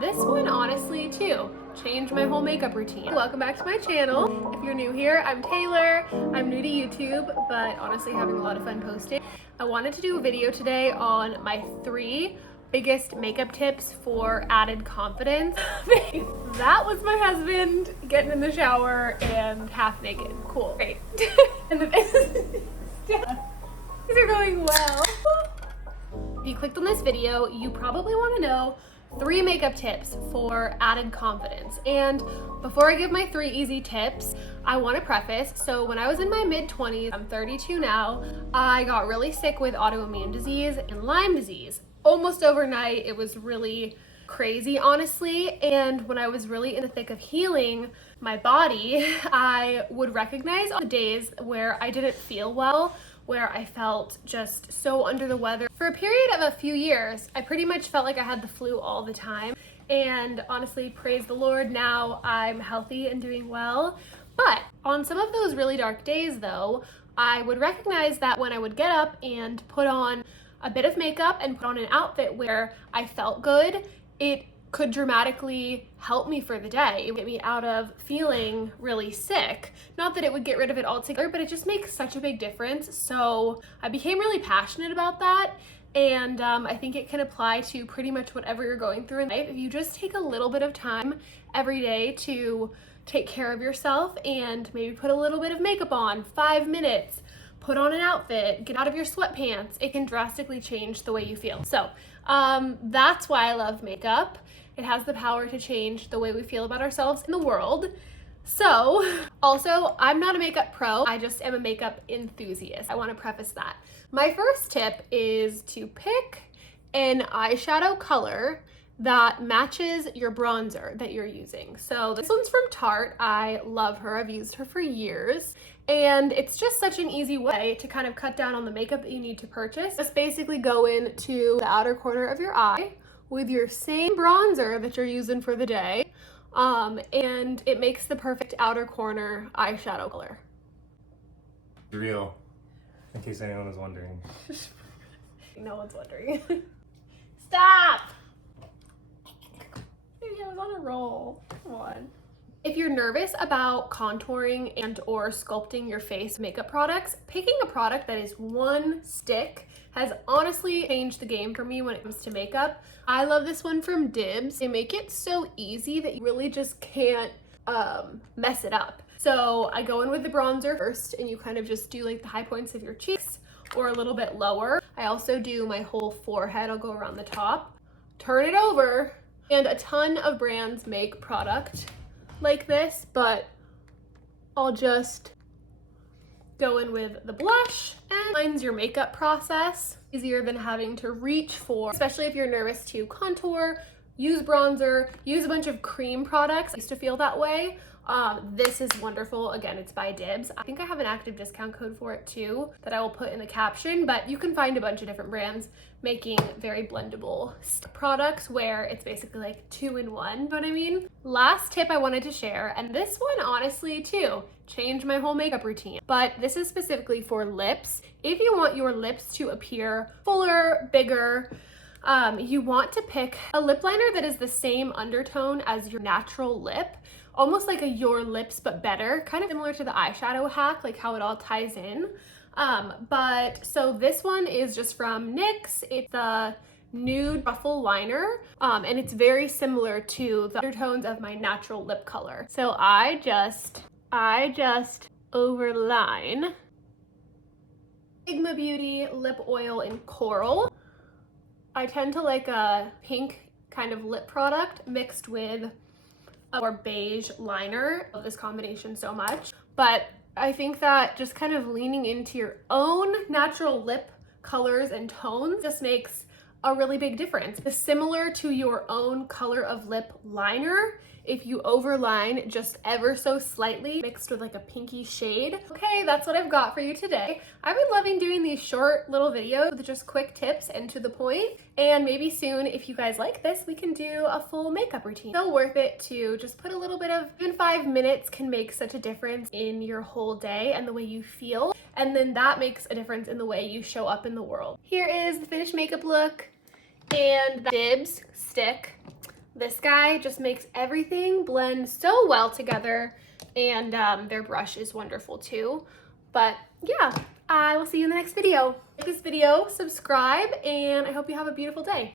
This one honestly too changed my whole makeup routine. Welcome back to my channel. If you're new here, I'm Taylor. I'm new to YouTube, but honestly having a lot of fun posting. I wanted to do a video today on my 3 biggest makeup tips for added confidence. That was my husband getting in the shower and half naked. Cool, great. And these are going well. If you clicked on this video, you probably want to know 3 makeup tips for added confidence. And before I give my 3 easy tips, I want to preface, so when I was in my mid-20s, I'm 32 now, I got really sick with autoimmune disease and Lyme disease. Almost overnight, it was really crazy, honestly. And when I was really in the thick of healing my body, I would recognize on the days where I didn't feel well, where I felt just so under the weather. For a period of a few years, I pretty much felt like I had the flu all the time. And honestly, praise the Lord, now I'm healthy and doing well. But on some of those really dark days though, I would recognize that when I would get up and put on a bit of makeup and put on an outfit where I felt good, it could dramatically help me for the day. It would get me out of feeling really sick. Not that it would get rid of it altogether, but it just makes such a big difference. So I became really passionate about that. And I think it can apply to pretty much whatever you're going through in life. If you just take a little bit of time every day to take care of yourself and maybe put a little bit of makeup on, 5 minutes, put on an outfit, get out of your sweatpants, it can drastically change the way you feel. So that's why I love makeup. It has the power to change the way we feel about ourselves in the world. So also, I'm not a makeup pro, I just am a makeup enthusiast. I want to preface that. My first tip is to pick an eyeshadow color that matches your bronzer that you're using. So this one's from Tarte. I love her. I've used her for years. And it's just such an easy way to kind of cut down on the makeup that you need to purchase. Just basically go into the outer corner of your eye with your same bronzer that you're using for the day. And it makes the perfect outer corner eyeshadow color. Real, in case anyone was wondering. No one's wondering. Stop! Maybe I was on a roll. Come on. If you're nervous about contouring and or sculpting your face makeup products, picking a product that is one stick has honestly changed the game for me when it comes to makeup. I love this one from Dibs. They make it so easy that you really just can't mess it up. So I go in with the bronzer first and you kind of just do like the high points of your cheeks or a little bit lower. I also do my whole forehead. I'll go around the top, turn it over, and a ton of brands make product like this, but I'll just go in with the blush and lines your makeup process. Easier than having to reach for, especially if you're nervous to contour, use bronzer, use a bunch of cream products. I used to feel that way. This is wonderful. Again, it's by Dibs. I think I have an active discount code for it too that I will put in the caption, but you can find a bunch of different brands making very blendable products where it's basically like 2-in-1, you know what I mean? Last tip I wanted to share, and this one honestly too changed my whole makeup routine, but this is specifically for lips. If you want your lips to appear fuller, bigger, you want to pick a lip liner that is the same undertone as your natural lip, almost like a Your Lips but better, kind of similar to the eyeshadow hack, like how it all ties in. But so this one is just from NYX. It's a nude ruffle liner, and it's very similar to the undertones of my natural lip color. So I just overline Sigma Beauty lip oil in Coral. I tend to like a pink kind of lip product mixed with a more beige liner. I love this combination so much, but I think that just kind of leaning into your own natural lip colors and tones just makes a really big difference. It's similar to your own color of lip liner. If you overline just ever so slightly, mixed with like a pinky shade. Okay, that's what I've got for you today. I've been loving doing these short little videos with just quick tips and to the point. And maybe soon, if you guys like this, we can do a full makeup routine. So worth it to just put a little bit of, even 5 minutes can make such a difference in your whole day and the way you feel. And then that makes a difference in the way you show up in the world. Here is the finished makeup look and the Dibs stick. This guy just makes everything blend so well together, and their brush is wonderful too. But yeah, I will see you in the next video. Like this video, subscribe, and I hope you have a beautiful day.